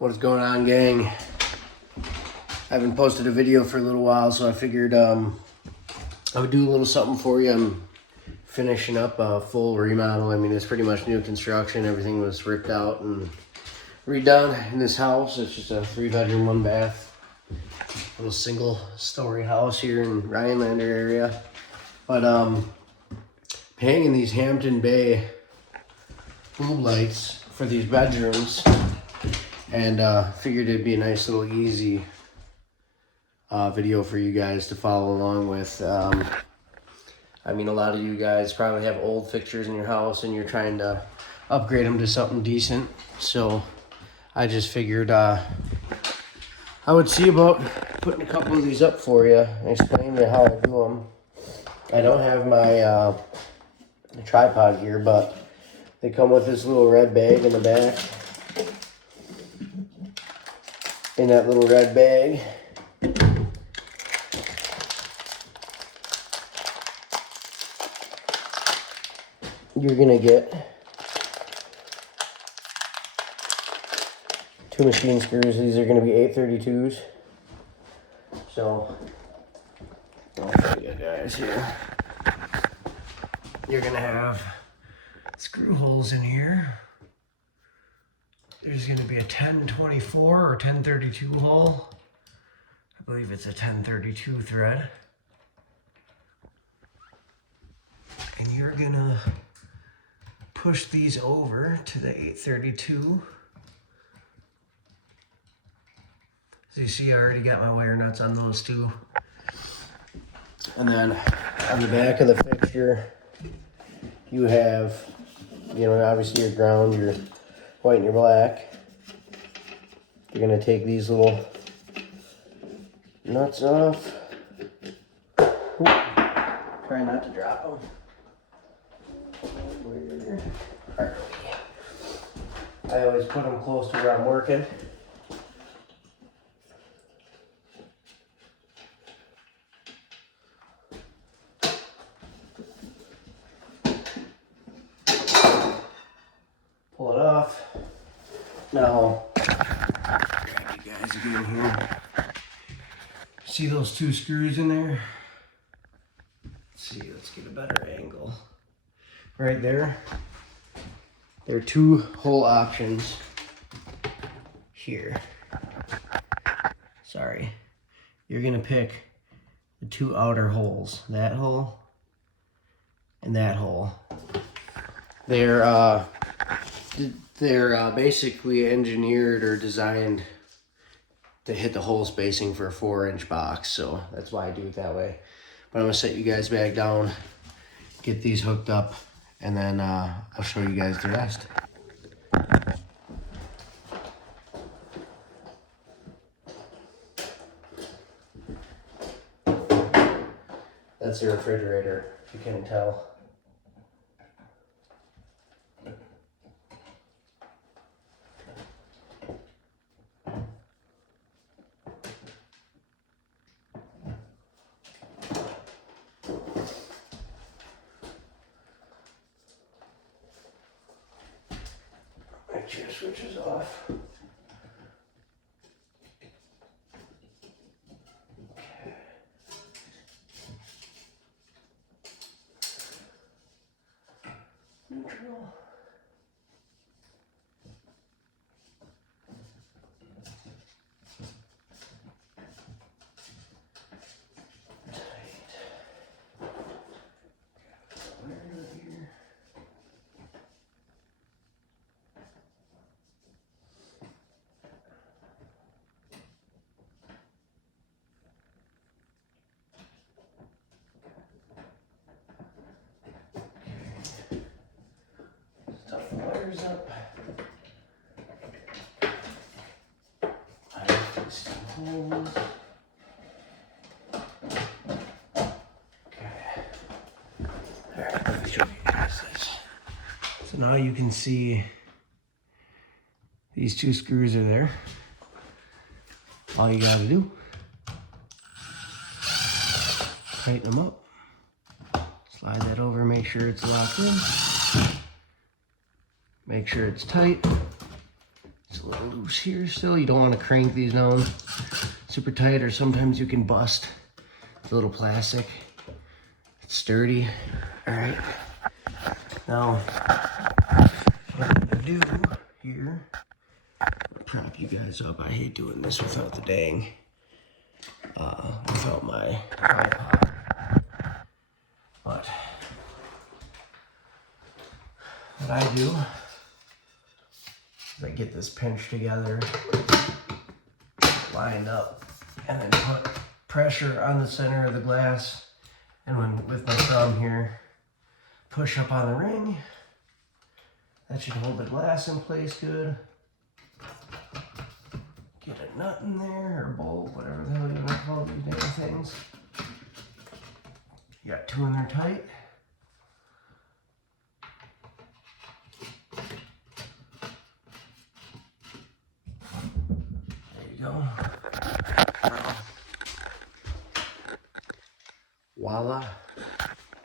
What is going on, gang? I haven't posted a video for a little while, so I figured I would do a little something for you. I'm finishing up a full remodel. I mean, it's pretty much new construction. Everything was ripped out and redone in this house. It's just a 3-bedroom, 1-bath, little single-story house here in Rhinelander area. But hanging these Hampton Bay boob lights for these bedrooms, and figured it'd be a nice little easy video for you guys to follow along with. I mean, a lot of you guys probably have old fixtures in your house and you're trying to upgrade them to something decent. So I just figured I would see about putting a couple of these up for you and explain to you how I do them. I don't have my tripod here, but they come with this little red bag in the back. In that little red bag, you're gonna get 2 machine screws. These are gonna be 832s. So I'll show you guys here. You're gonna have screw holes in here. There's gonna be a 1024 or 1032 hole. I believe it's a 1032 thread. And you're gonna push these over to the 832. As you see, I already got my wire nuts on those two. And then on the back of the fixture, you have, obviously your ground, your white and your black. You're gonna take these little nuts off. Ooh, try not to drop them. Where are we? I always put them close to where I'm working. Pull it off. Now, grab you guys again here. See those 2 screws in there? Let's see, let's get a better angle. Right there. There are 2 hole options here. Sorry. You're gonna pick the 2 outer holes. That hole and that hole. They're basically engineered or designed to hit the hole spacing for a 4-inch box, so that's why I do it that way. But I'm gonna set you guys back down, get these hooked up, and then I'll show you guys the rest. That's the refrigerator, if you can tell. Make sure the switch is off. Okay. Neutral. Stuff the wires up. I fixed some holes. Okay. Alright, let me show you guys this. So now you can see these 2 screws are there. All you gotta do, tighten them up. Slide that over, make sure it's locked in. Make sure it's tight. Just little loose here still. You don't want to crank these down super tight, or sometimes you can bust the little plastic. It's sturdy. All right. Now, what I'm gonna do here, prop you guys up. I hate doing this without the dang, without my tripod. But what I do is I get this pinched together, lined up, and then put pressure on the center of the glass, and with my thumb here, push up on the ring. That should hold the glass in place good. Get a nut in there, or bolt, whatever the hell you want to call these damn things. You got two in there tight. There you go. Voila.